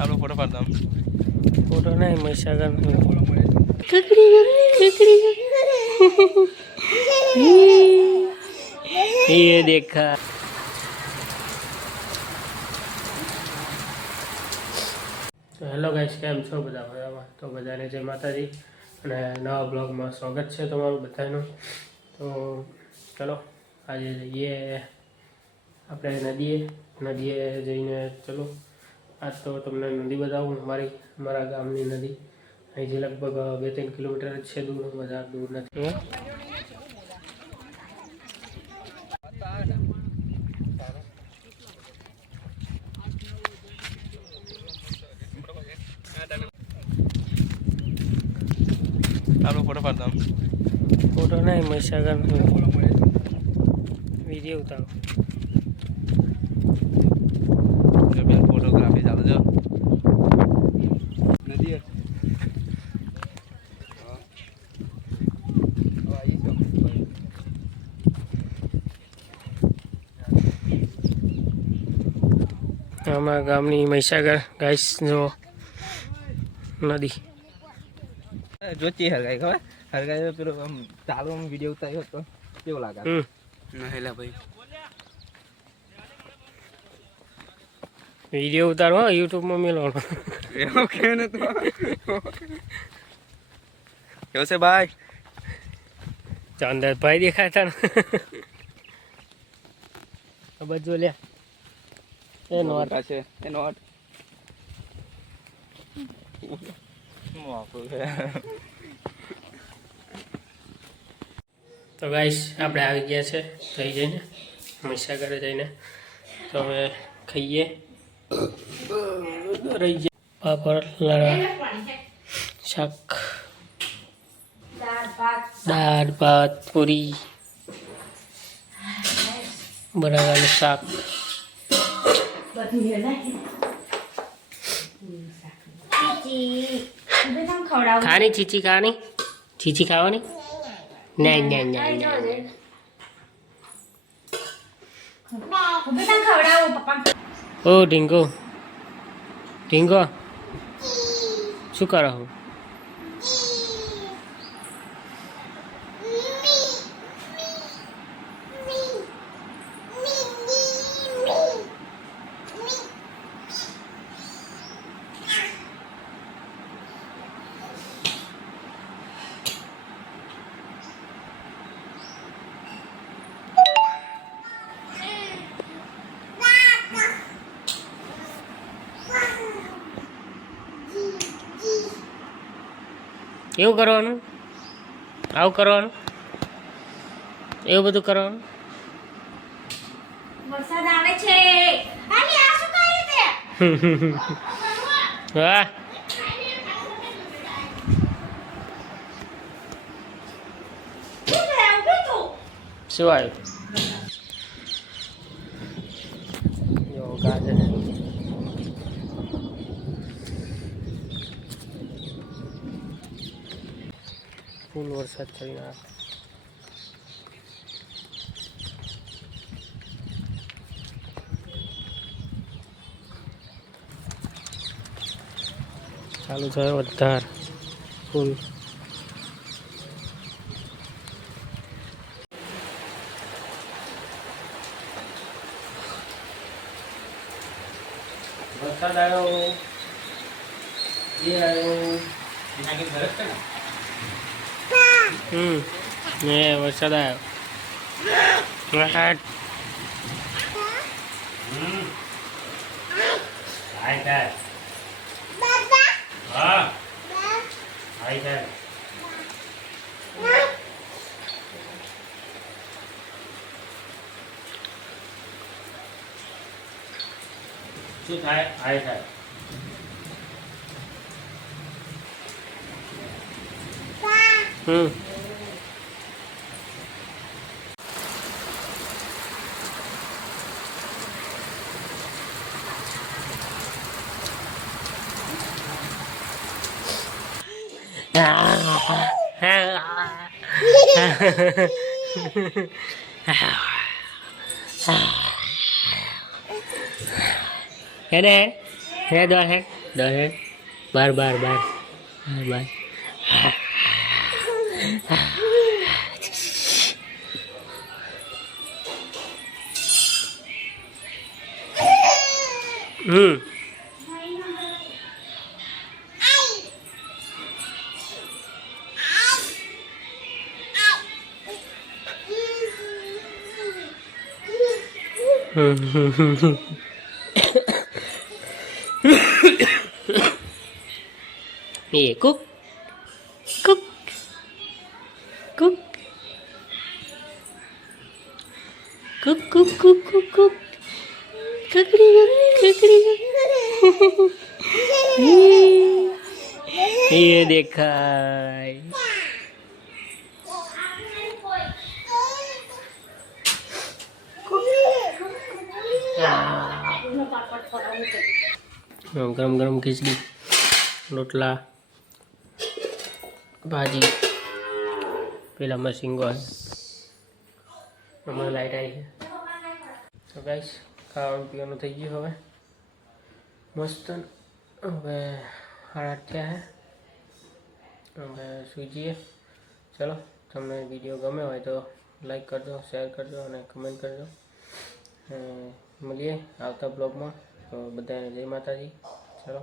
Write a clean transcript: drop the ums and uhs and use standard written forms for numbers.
આપણો ફોટો પાડતા ફોટો નહીં મહીસાગર ये देखा તો હેલો ગાઈસ, કેમ છો બધા મજામાં? તો બધાને જય માતાજી અને નવા બ્લોગમાં સ્વાગત છે તમારું બધાનું. તો ચલો આજે જઈએ આપણે નદીએ જઈને ચલો આજ તો તમને નદી બતાવું. મારા ગામની નદી અહીંથી લગભગ 2-3 કિલોમીટર જ છે દૂર, વધારે દૂર નથી. આપણો ફોટો પાડતા ફોટો નહીં મહીસાગર વિડીયો ઉતારો. ફોટોગ્રાફી ચાલુ જો નદી અમારા ગામની મહીસાગર ગાઈસ જો નદી જોતી હરગાઈ ખબર હરગાઈ પેલો આમ ચાલુ વિડીયો ઉતાર્યો હતો કેવો લાગે? હેલા ભાઈ વિડીયો ઉતારો યુટ્યુબમાં મેળવવાનો. એવું કે ને તો કેવું છે ભાઈ? ચાંદરભાઈ દેખાતા બધું લે એ નોટ છે એ નોટ તો ગાઈસ આપણે આવી ગયા છે થઈ જઈને મહીસાગર જઈને. તો હવે ખાઈએ રહી જાય પાપડ લાડવા શાક દાળ ભાત પૂરી બટાકાનું શાક. ખાની ચીચી ખાવાની ચીચી ખાવાની નહીં નહીં નહીં નહીં. ઓ ઢીંગો ઢીંગો શું કરો હું? એવું કરવાનું, આવું કરવાનું, એવું બધું કરવાનું. વરસાદ આવે છે. આની આ શું કરી રીતે? વાહ શું આવ્યું? જો ગાજર ફૂલ વરસાદ થઈને આવે. ચાલુ થયો વધાર ફૂલ. વરસાદ આવ્યો એ આવ્યો ને વરસાદ આવ્યો. શું થાય? આય થાય. Thế đây, thế đôi hết. દહે બાર બાર બાર બાર બાર Yeah, cook, cook, cook, cook, cook, cook, cook, cook. Kakri, kakri, ये देखा गरम गरम खिचड़ी रोटला भाजी પેલા મશીંગો હમણાં લાઈટ આવી છે તો ગાઈસ ખાવાનું પીવાનું થઈ ગયું હવે મસ્ત હવે 8:30 થયા છે હવે સુઈ જઈએ ચલો તમને વિડીયો ગમે હોય તો લાઈક કરજો શેર કરજો અને કમેન્ટ કરજો મળીએ આવતા બ્લોગમાં તો બધાને જય માતાજી ચલો